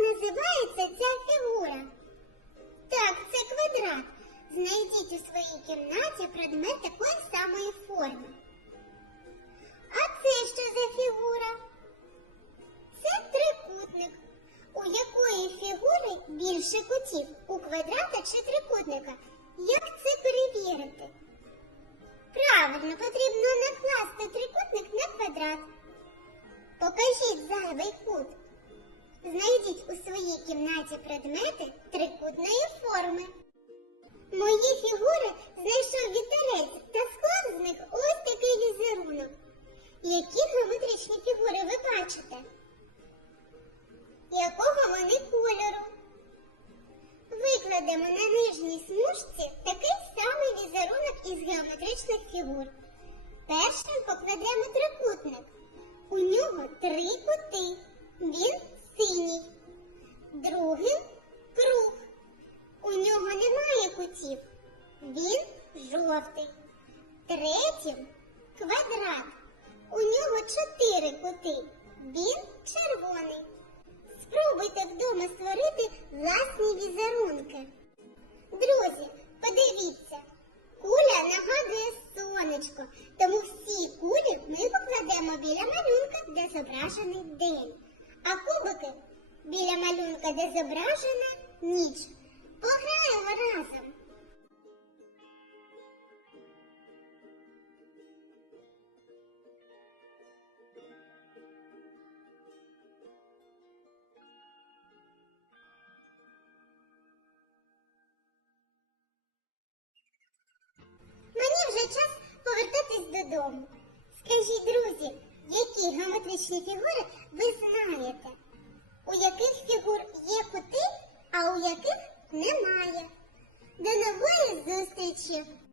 називається ця фігура? Так, це квадрат. Знайдіть у своїй кімнаті предмет такої самої форми. А це що за фігура? Це трикутник. У якої фігури більше кутів? У квадрата чи трикутника? Як це перевірити? Правильно, потрібно накласти трикутник на квадрат. Покажіть зайвий кут. Знайдіть у своїй кімнаті предмети трикутної форми. Мої фігури знайшов вітерець та склав з них ось такий візерунок. Які геометричні фігури ви бачите? Якого вони кольору? Викладемо на нижній смужці такий самий візерунок із геометричних фігур. Першим покладемо трикутник. У нього три кути. Він синій. Другим круг. У нього немає кутів. Він жовтий. Третім квадрат. У нього чотири кути. Він червоний. Спробуйте вдома створити зображений день. А кубики біля малюнка, де зображена ніч. Пограємо разом. Мені вже час повертатись додому. Скажіть, друзі, які геометричні фігури ви знаєте? У яких фігур є кути, а у яких немає? До нової зустрічі!